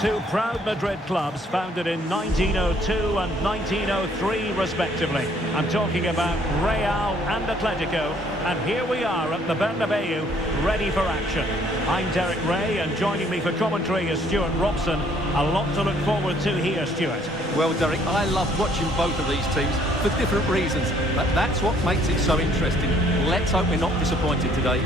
Two proud Madrid clubs founded in 1902 and 1903 respectively. I'm talking about Real and Atletico, and here we are at the Bernabeu, ready for action. I'm Derek Ray, and joining me for commentary is Stuart Robson. A lot to look forward to here, Stuart. Well, Derek, I love watching both of these teams for different reasons, but that's what makes it so interesting. Let's hope we're not disappointed today.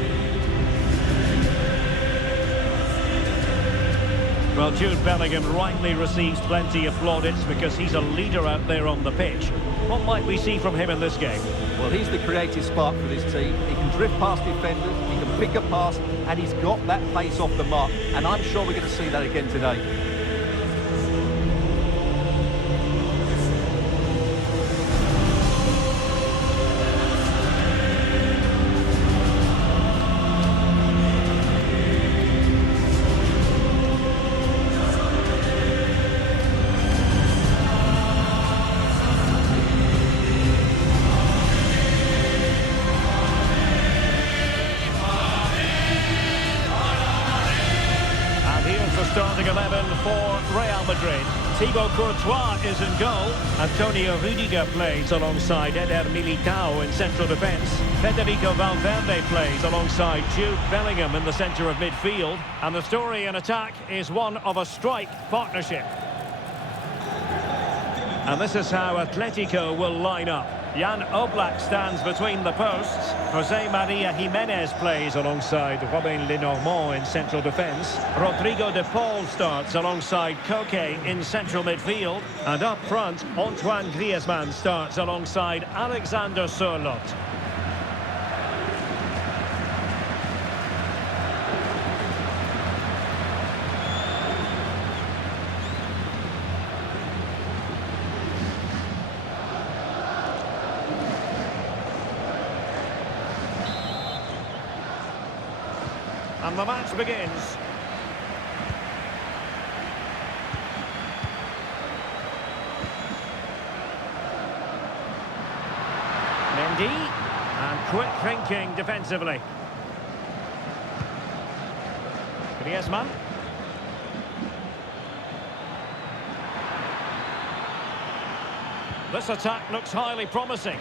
Well, Jude Bellingham rightly receives plenty of plaudits because he's a leader out there on the pitch. What might we see from him in this game? Well, he's the creative spark for this team. He can drift past defenders, he can pick a pass, and he's got that pace off the mark. And I'm sure we're going to see that again today. Starting 11 for Real Madrid. Thibaut Courtois is in goal. Antonio Rudiger plays alongside Eder Militao in central defence. Federico Valverde plays alongside Jude Bellingham in the centre of midfield. And the story in attack is one of a strike partnership. And this is how Atletico will line up. Jan Oblak stands between the posts. Jose Maria Jimenez plays alongside Robin Lenormand in central defence. Rodrigo de Paul starts alongside Koke in central midfield. And up front, Antoine Griezmann starts alongside Alexander Sørloth. And the match begins. Mendy, and quick thinking defensively. Griezmann. This attack looks highly promising.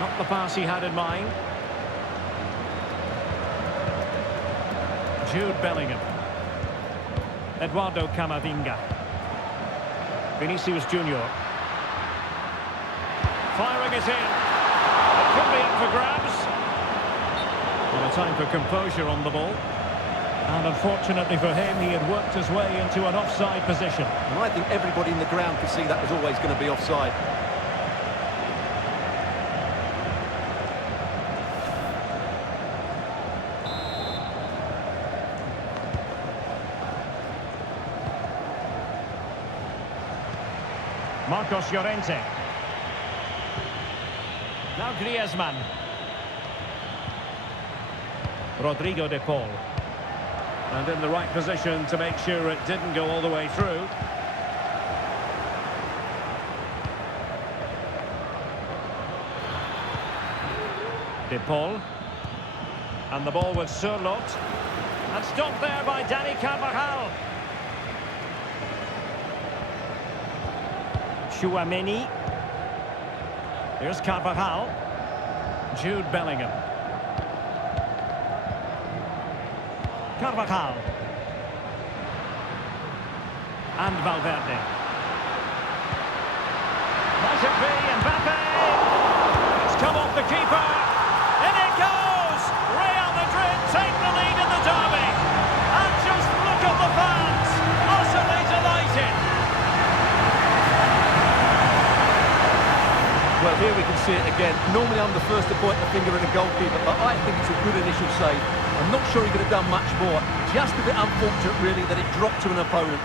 Not the pass he had in mind. Jude Bellingham. Eduardo Camavinga. Vinicius Junior. Firing it in. It could be up for grabs. Well, a time for composure on the ball. And unfortunately for him, he had worked his way into an offside position. And I think everybody in the ground could see that was always going to be offside. Marcos Llorente. Now Griezmann. Rodrigo de Paul. And in the right position to make sure it didn't go all the way through. De Paul. And the ball with Sørloth. And stopped there by Dani Carvajal. Chouameni. Here's Carvajal. Jude Bellingham. Carvajal. And Valverde. Might it be Mbappe? It's come off the keeper. In it goes! Real Madrid take the lead in the derby. And just look at the fans. Utterly delighted. Well, here we can see it again. Normally I'm the first to point the finger at a goalkeeper, but I think it's a good initial save. I'm not sure he could have done much more. Just a bit unfortunate, really, that it dropped to an opponent.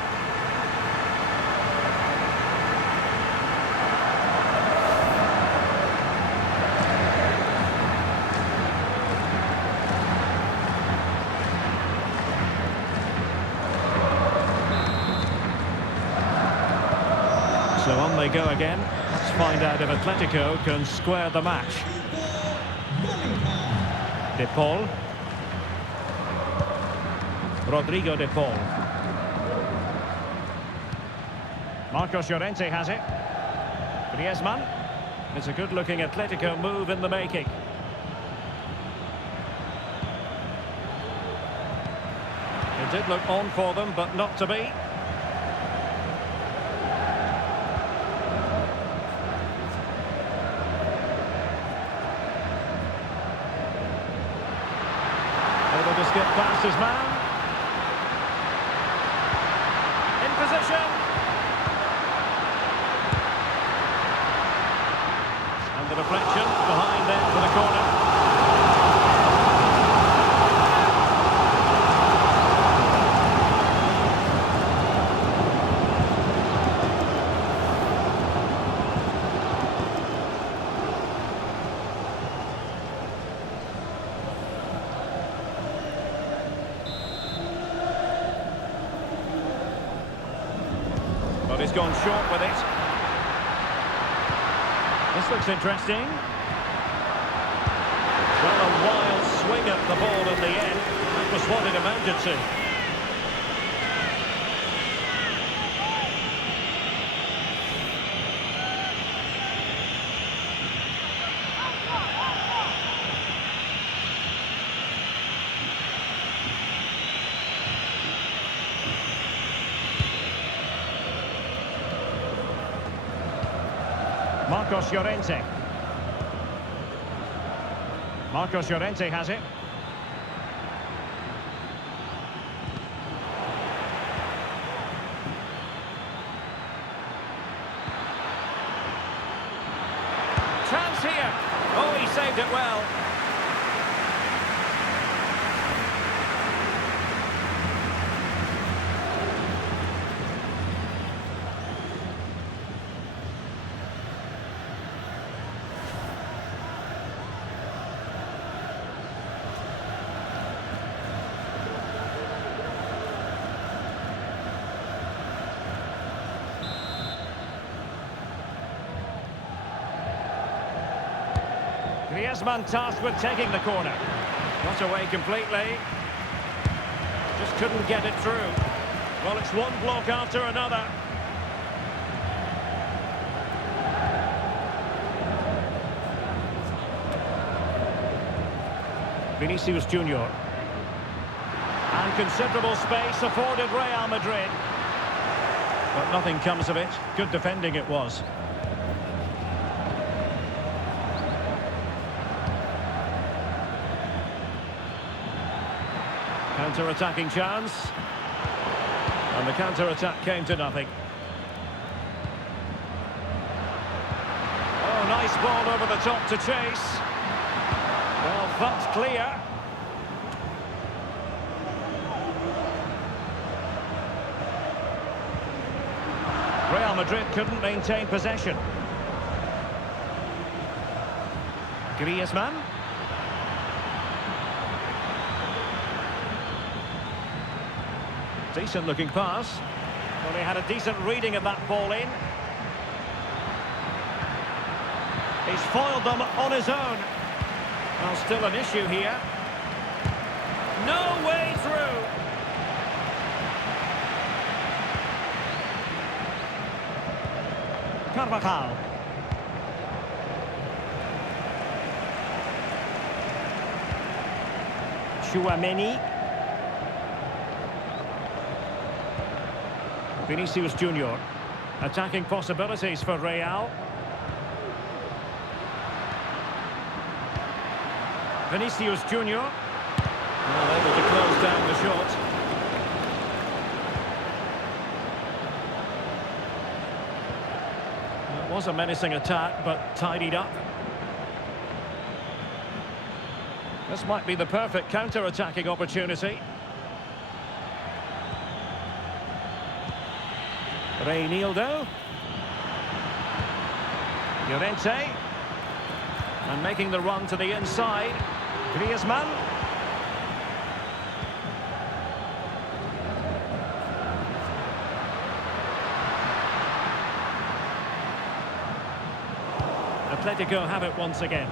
So on they go again. Let's find out if Atletico can square the match. De Paul. Rodrigo de Paul. Marcos Llorente has it. Griezmann. It's a good-looking Atletico move in the making. It did look on for them, but not to be. Able to skip past his man. In position. And the deflection behind them for the corner. But he's gone short with it. This looks interesting. Well, a wild swing at the ball in the end. That was what it amounted to. Marcos Llorente. Marcos Llorente has it. Chance here. Oh, he saved it well. Griezmann tasked with taking the corner. Got away completely. Just couldn't get it through. Well, it's one block after another. Vinicius Junior. And considerable space afforded Real Madrid. But nothing comes of it. Good defending it was. Counter-attacking chance. And the counter-attack came to nothing. Oh, nice ball over the top to chase. Well, that's clear. Real Madrid couldn't maintain possession. Griezmann. Decent looking pass. Well, he had a decent reading of that ball in. He's foiled them on his own. Well, still an issue here. No way through. Carvajal. Tchouaméni. Vinicius Junior. Attacking possibilities for Real. Vinicius Junior. Well, able to close down the shot. It was a menacing attack, but tidied up. This might be the perfect counter-attacking opportunity. Reinildo. Llorente. And making the run to the inside. Griezmann. Atletico have it once again.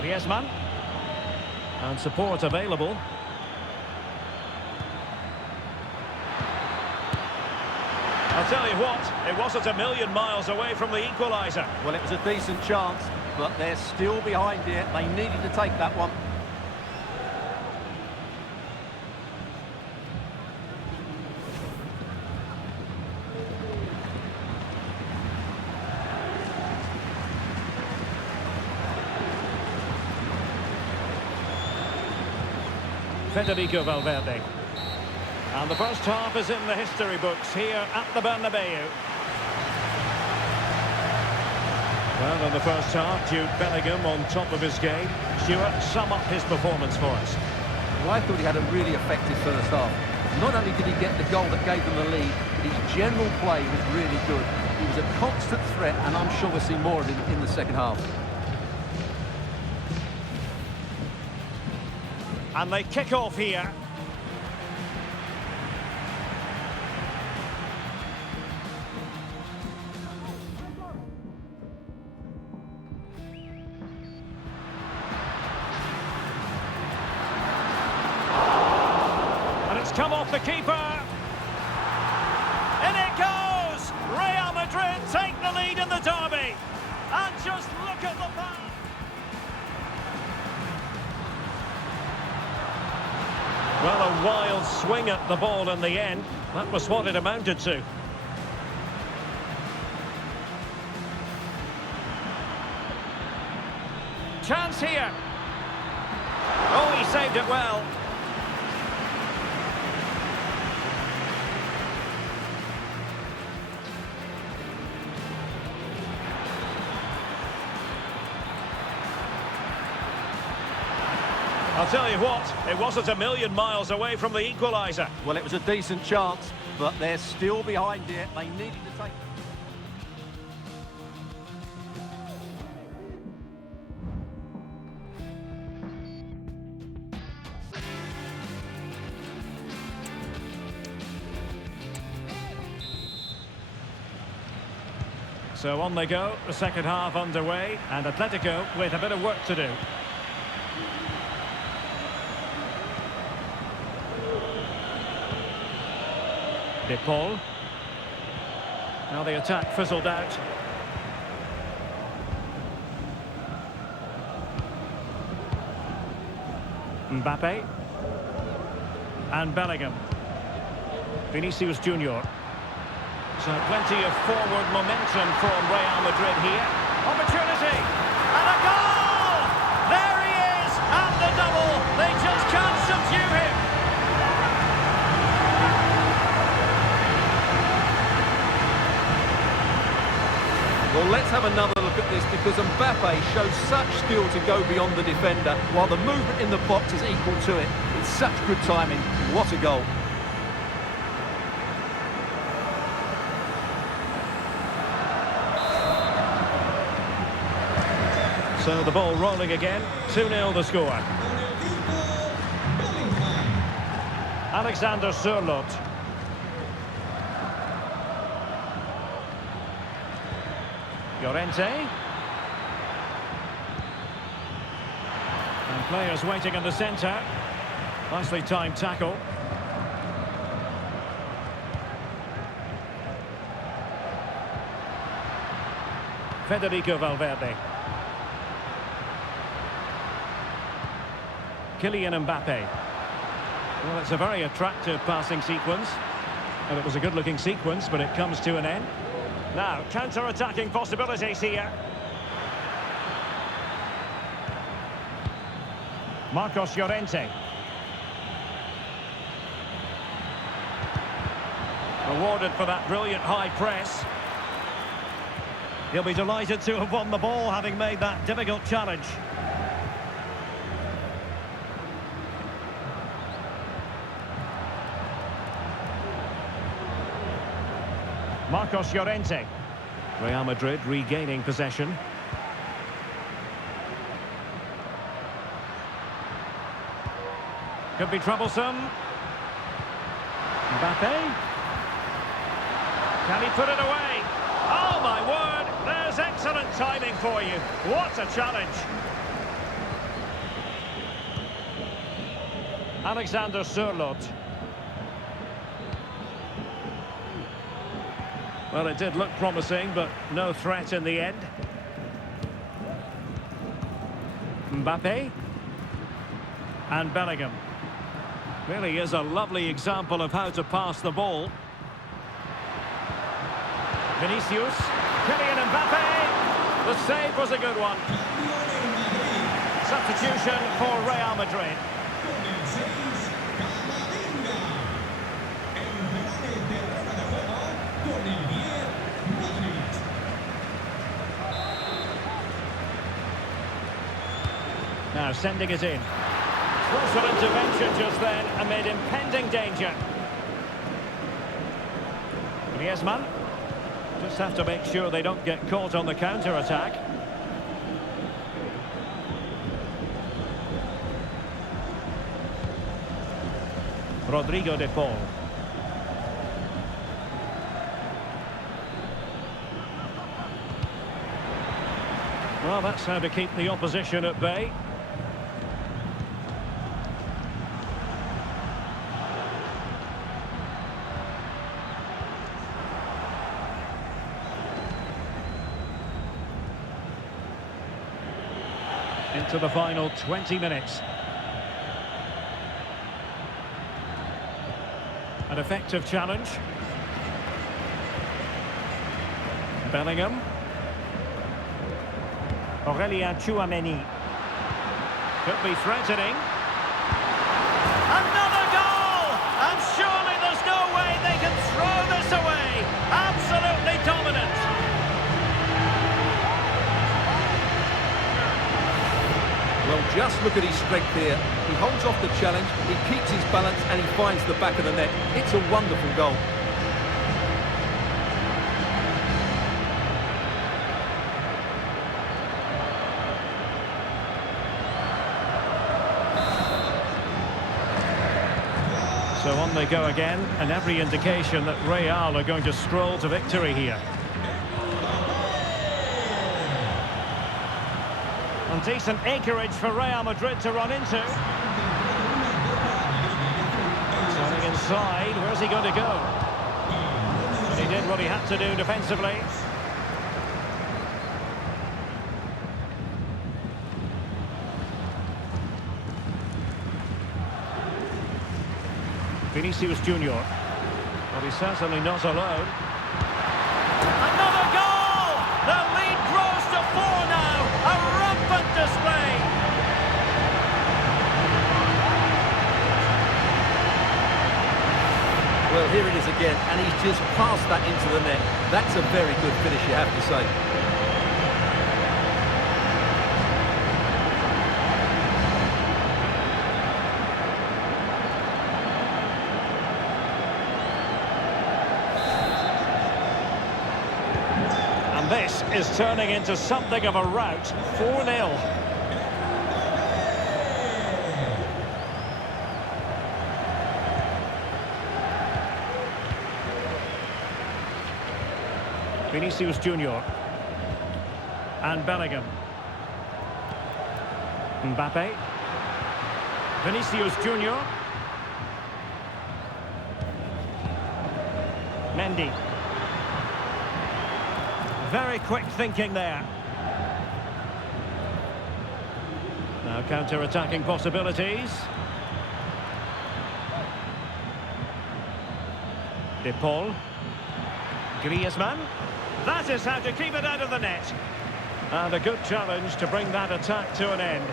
Griezmann. And support available. I'll tell you what, it wasn't a million miles away from the equaliser. Well, it was a decent chance, but they're still behind here. They needed to take that one. Federico Valverde. And the first half is in the history books here at the Bernabeu. Well, in the first half, Jude Bellingham on top of his game. Stuart, sum up his performance for us. Well, I thought he had a really effective first half. Not only did he get the goal that gave them the lead, but his general play was really good. He was a constant threat, and I'm sure we'll see more of him in the second half. And they kick off here. And it's come off the keeper. In it goes! Real Madrid take the lead in the derby. And just look at the pass. Well, a wild swing at the ball in the end. That was what it amounted to. Chance here. Oh, he saved it well. I'll tell you what, it wasn't a million miles away from the equaliser. Well, it was a decent chance, but they're still behind here. They needed to take... So on they go, the second half underway, and Atletico with a bit of work to do. De Paul. Now the attack fizzled out. Mbappe. And Bellingham. Vinicius Junior. So plenty of forward momentum from Real Madrid here. Opportunity! And a goal! There he is! And the double! They just can't subdue him! Well, let's have another look at this, because Mbappe shows such skill to go beyond the defender, while the movement in the box is equal to it. It's such good timing. What a goal. So the ball rolling again. 2-0 the score. Alexander Sørloth. Llorente. And players waiting in the centre. Nicely timed tackle. Federico Valverde. Kylian Mbappe. Well, it's a very attractive passing sequence. And it was a good-looking sequence, but it comes to an end. Now, counter-attacking possibilities here. Marcos Llorente. Rewarded for that brilliant high press. He'll be delighted to have won the ball, having made that difficult challenge. Marcos Llorente. Real Madrid regaining possession. Could be troublesome. Mbappe. Can he put it away? Oh my word, there's excellent timing for you. What a challenge. Alexander Sørloth. Well, it did look promising, but no threat in the end. Mbappe. And Bellingham. Really is a lovely example of how to pass the ball. Vinicius. Kylian Mbappe. The save was a good one. Substitution for Real Madrid. Now sending it in. Crucial intervention just then amid impending danger. Griezmann. Just have to make sure they don't get caught on the counter-attack. Rodrigo de Paul. Well, that's how to keep the opposition at bay. Into the final 20 minutes. An effective challenge. Bellingham. Aurélien Tchouameni. Could be threatening. Another goal! And surely there's no way they can throw this away. Absolutely dominant. Well, just look at his strength here. He holds off the challenge, he keeps his balance, and he finds the back of the net. It's a wonderful goal. So on they go again, and every indication that Real are going to stroll to victory here. And decent acreage for Real Madrid to run into. Turning inside, where's he going to go? And he did what he had to do defensively. Vinicius Junior. Well, he's certainly not alone. Another goal! The lead grows to 4 now. A rampant display. Well, here it is again, and he's just passed that into the net. That's a very good finish, you have to say. This is turning into something of a rout. 4-0. Vinicius Junior. And Bellingham. Mbappe. Vinicius Junior. Mendy. Very quick thinking there. Now counter-attacking possibilities. De Paul. Griezmann. That is how to keep it out of the net. And a good challenge to bring that attack to an end.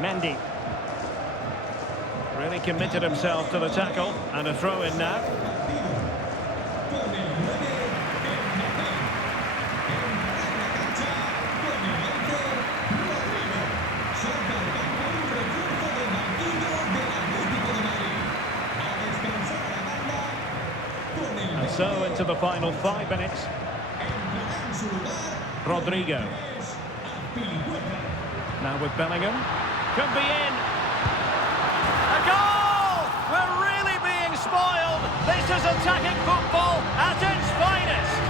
Mendy. Really committed himself to the tackle. And a throw-in now. And so into the final 5 minutes. Rodrigo. Now with Bellingham. Could be in. A goal! We're really being spoiled. This is attacking football at its finest.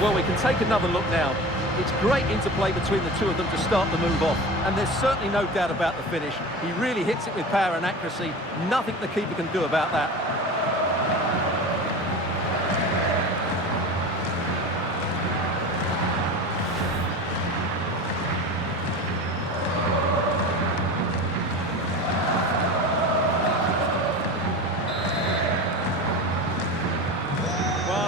Well, we can take another look now. It's great interplay between the two of them to start the move off. And there's certainly no doubt about the finish. He really hits it with power and accuracy. Nothing the keeper can do about that.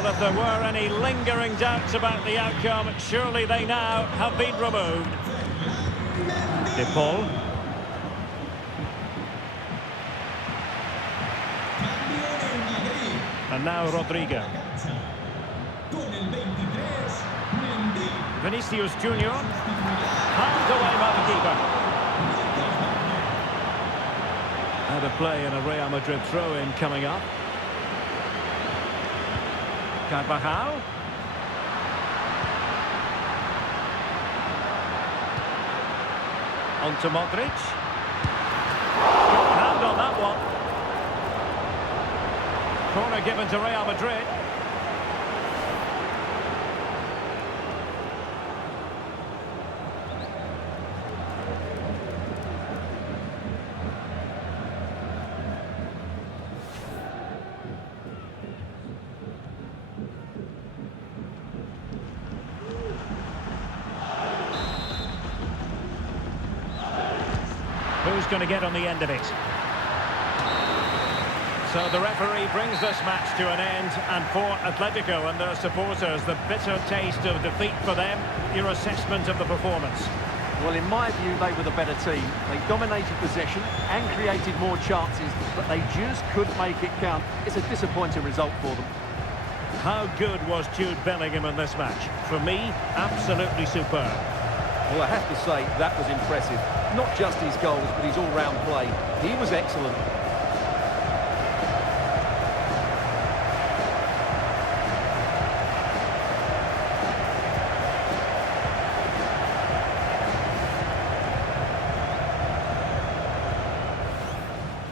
If there were any lingering doubts about the outcome, surely they now have been removed. De Paul. And now Rodrigo. Vinicius Junior. Hand away by the keeper. Out of play and a Real Madrid throw-in coming up. Carvajal. On to Modric. Good hand on that one. Corner given to Real Madrid. Who's going to get on the end of it? So the referee brings this match to an end, and for Atletico and their supporters, the bitter taste of defeat for them. Your assessment of the performance? Well, in my view, they were the better team. They dominated possession and created more chances, but they just couldn't make it count. It's a disappointing result for them. How good was Jude Bellingham in this match? For me, absolutely superb. Well, I have to say, that was impressive. Not just his goals, but his all-round play. He was excellent.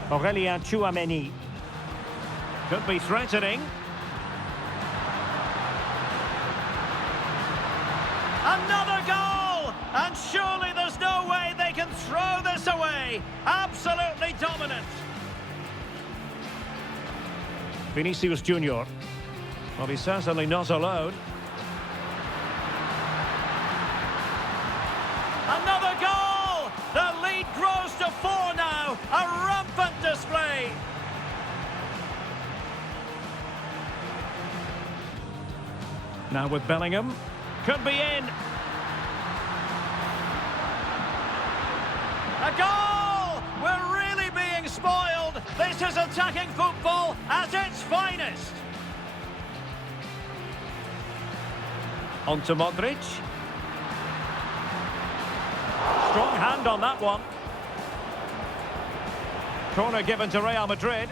Aurelien Tchouameni. Could be threatening. Another goal! And surely there's no way they can throw this away. Absolutely dominant. Vinicius Junior. Well, he's certainly not alone. Another goal! The lead grows to 4 now. A rampant display. Now with Bellingham. Could be in. A goal! We're really being spoiled. This is attacking football at its finest. On to Modric. Strong hand on that one. Corner given to Real Madrid.